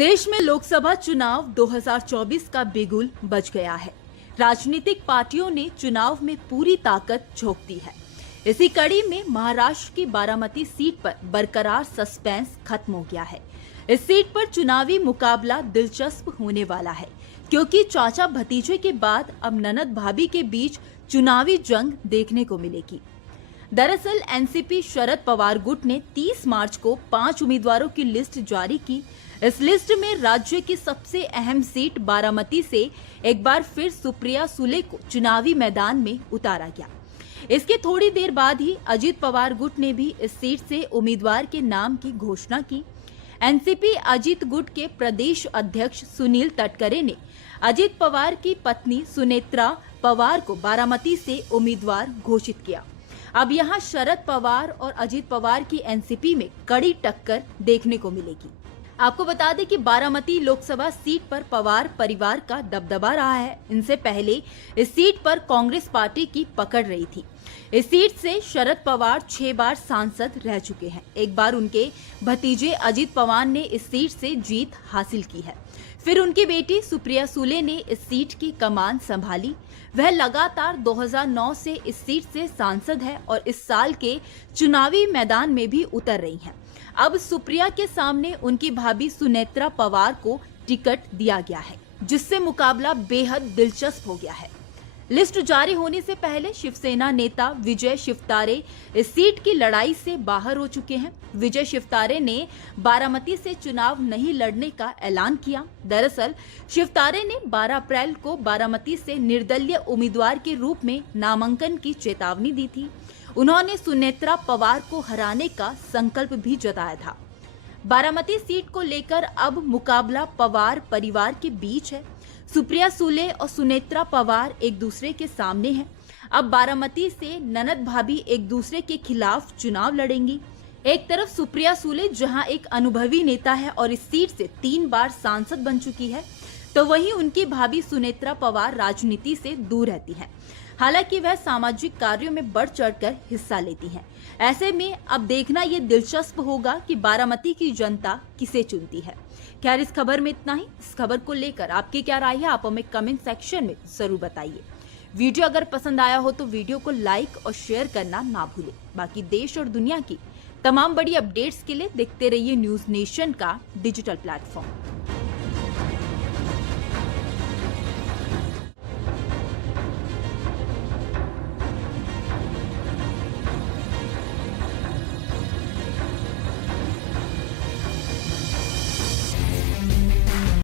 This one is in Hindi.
देश में लोकसभा चुनाव 2024 का बिगुल बज गया है। राजनीतिक पार्टियों ने चुनाव में पूरी ताकत झोंक दी है। इसी कड़ी में महाराष्ट्र की बारामती सीट पर बरकरार सस्पेंस खत्म हो गया है। इस सीट पर चुनावी मुकाबला दिलचस्प होने वाला है, क्योंकि चाचा भतीजे के बाद अब ननद भाभी के बीच चुनावी जंग देखने को मिलेगी। दरअसल एनसीपी शरद पवार गुट ने 30 मार्च को 5 उम्मीदवारों की लिस्ट जारी की। इस लिस्ट में राज्य की सबसे अहम सीट बारामती से एक बार फिर सुप्रिया सुले को चुनावी मैदान में उतारा गया। इसके थोड़ी देर बाद ही अजित पवार गुट ने भी इस सीट से उम्मीदवार के नाम की घोषणा की। एनसीपी अजित गुट के प्रदेश अध्यक्ष सुनील तटकरे ने अजित पवार की पत्नी सुनेत्रा पवार को बारामती से उम्मीदवार घोषित किया। अब यहां शरद पवार और अजित पवार की एनसीपी में कड़ी टक्कर देखने को मिलेगी। आपको बता दें कि बारामती लोकसभा सीट पर पवार परिवार का दबदबा रहा है। इनसे पहले इस सीट पर कांग्रेस पार्टी की पकड़ रही थी। इस सीट से शरद पवार 6 बार सांसद रह चुके हैं। एक बार उनके भतीजे अजित पवार ने इस सीट से जीत हासिल की है। फिर उनकी बेटी सुप्रिया सुले ने इस सीट की कमान संभाली। वह लगातार 2009 से इस सीट से सांसद है और इस साल के चुनावी मैदान में भी उतर रही हैं। अब सुप्रिया के सामने उनकी भाभी सुनेत्रा पवार को टिकट दिया गया है, जिससे मुकाबला बेहद दिलचस्प हो गया है। लिस्ट जारी होने से पहले शिवसेना नेता विजय शिवतारे इस सीट की लड़ाई से बाहर हो चुके हैं। विजय शिवतारे ने बारामती से चुनाव नहीं लड़ने का ऐलान किया। दरअसल शिवतारे ने 12 अप्रैल को बारामती से निर्दलीय उम्मीदवार के रूप में नामांकन की चेतावनी दी थी। उन्होंने सुनेत्रा पवार को हराने का संकल्प भी जताया था। बारामती सीट को लेकर अब मुकाबला पवार परिवार के बीच है। सुप्रिया सुले और सुनेत्रा पवार एक दूसरे के सामने हैं। अब बारामती से ननद भाभी एक दूसरे के खिलाफ चुनाव लड़ेंगी। एक तरफ सुप्रिया सुले जहां एक अनुभवी नेता है और इस सीट से 3 बार सांसद बन चुकी है, तो वहीं उनकी भाभी सुनेत्रा पवार राजनीति से दूर रहती हैं। हालांकि वह सामाजिक कार्यों में बढ़ चढ़कर हिस्सा लेती हैं। ऐसे में अब देखना ये दिलचस्प होगा कि बारामती की जनता किसे चुनती है। खैर, इस खबर में इतना ही। इस खबर को लेकर आपकी क्या राय है, आप हमें कमेंट सेक्शन में जरूर बताइए। वीडियो अगर पसंद आया हो तो वीडियो को लाइक और शेयर करना ना भूलें। बाकी देश और दुनिया की तमाम बड़ी अपडेट्स के लिए देखते रहिए न्यूज नेशन का डिजिटल प्लेटफॉर्म।